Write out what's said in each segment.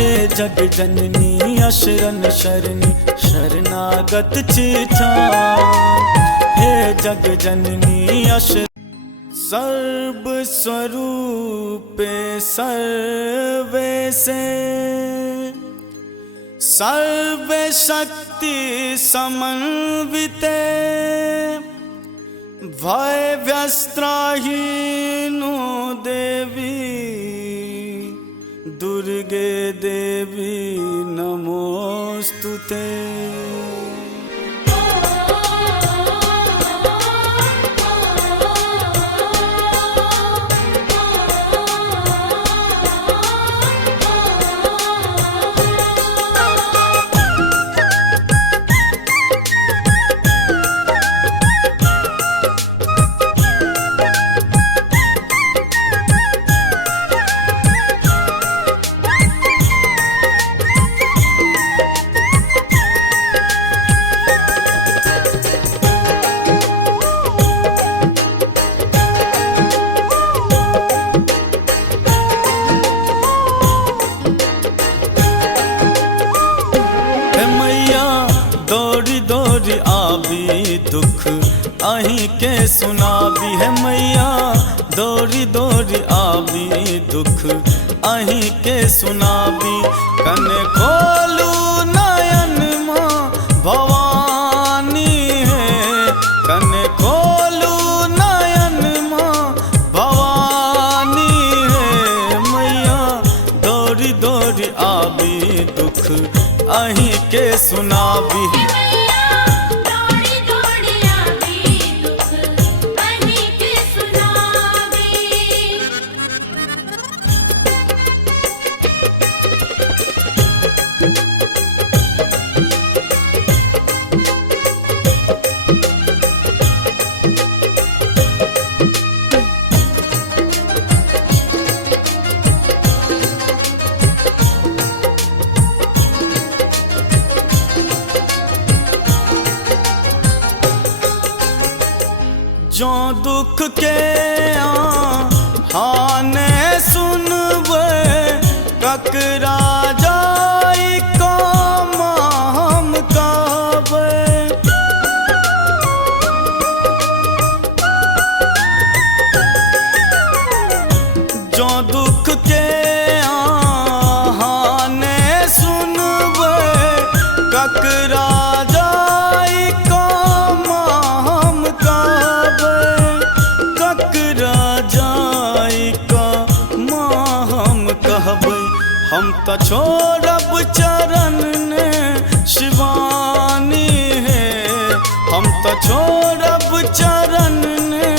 हे जग जननी अशरण शरणी शरणागत चिछान। हे जग जननी अशरण सर्व स्वरूपे सर्वेशे सर्वे शक्ति समन्विते भय व्यस्त्राहीनो देवी दुर्गे देवी नमोस्तुते। दुख अहीं के सुनाबी है मैया दौड़ी दौड़ी आबी दुख अहीं के सुनाबी। कने खोलू नयन माँ भवानी है कने खोलू नयन माँ भवानी है मैया दौड़ी दौड़ी आबी दुख अहीं के सुनाबी। जो दुख के हाने सुनबे ककरा जाई काम हम कहबे। जो दुख के हाने सुनबे ककरा हम तो छोड़ब चरण ने शिवानी है हम तो छोड़ब चरण ने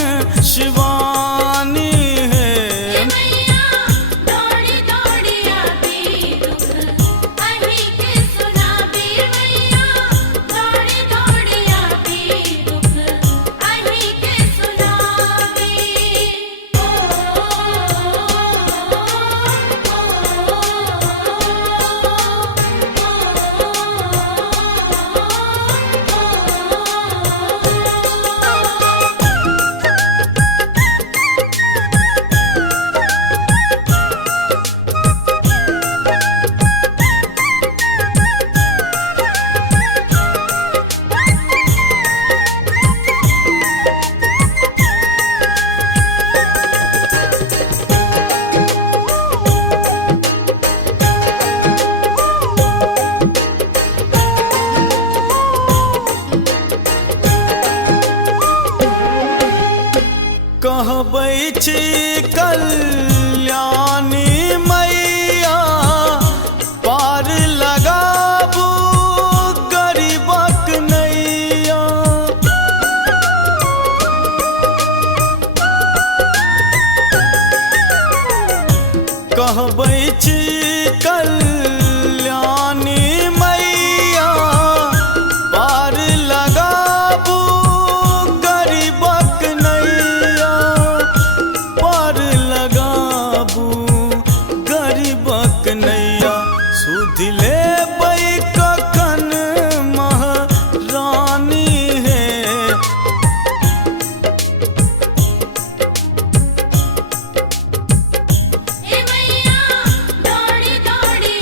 शिवानी है। दौड़ी दौड़ी आबी दुख अहीं के सुनाबी मैया दौड़ी दौड़ी आबी दुख अहीं के सुनाबी। कहबै छी कल्याणी मैया पार लगाबू गरीबक नैया। कहबै छी कल्याणी मैया पार लगाबू गरीबक नैया पार लगाबू गरीबक नैया। सुध लेबै कखन महारानी है दौड़ी दौड़ी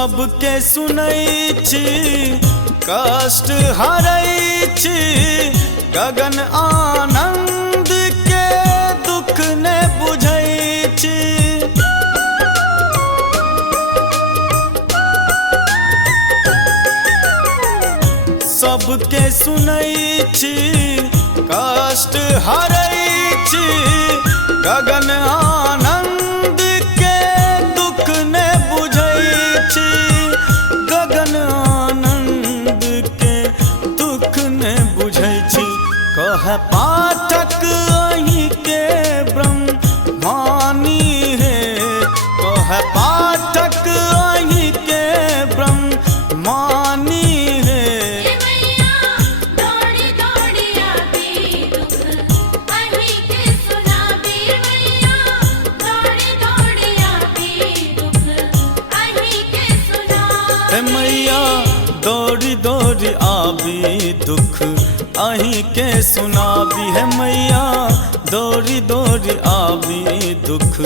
सबके सुनै छी कष्ट हरै छी गगन आनंद के दुख ने बुझै छी सबके सुनै छी कष्ट हरै छी गगन आनंद के दुख ने बुझै छी गगन आनंद के दुख ने बुझै छी कह पाठक अहीं के ब्रह्मानी है कह पाठक अहीं के ब्रह्मानी है मैया दौड़ी दौड़ी आबी दुख अहीं के सुनाबी मैया दौड़ी दौड़ी आबी दुख अहीं के सुना हे मैया दौड़ी दौड़ी आबी दुख अहीं के सुनाबी है मैया दौड़ी दौड़ी आबी दुख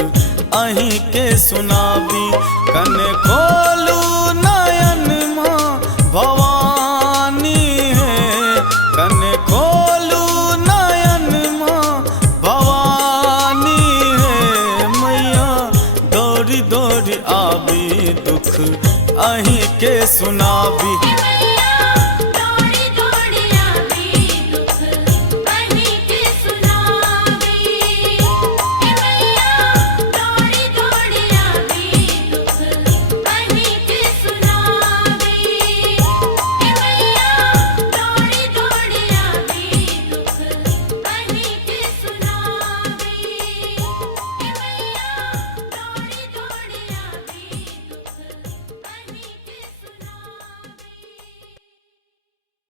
अहीं के सुनाबी कने खोलू नयन माँ भवानी है कने खोलू नयन माँ भवानी है मैया दौड़ी दौड़ी आबी दुख अहीं के सुनाबी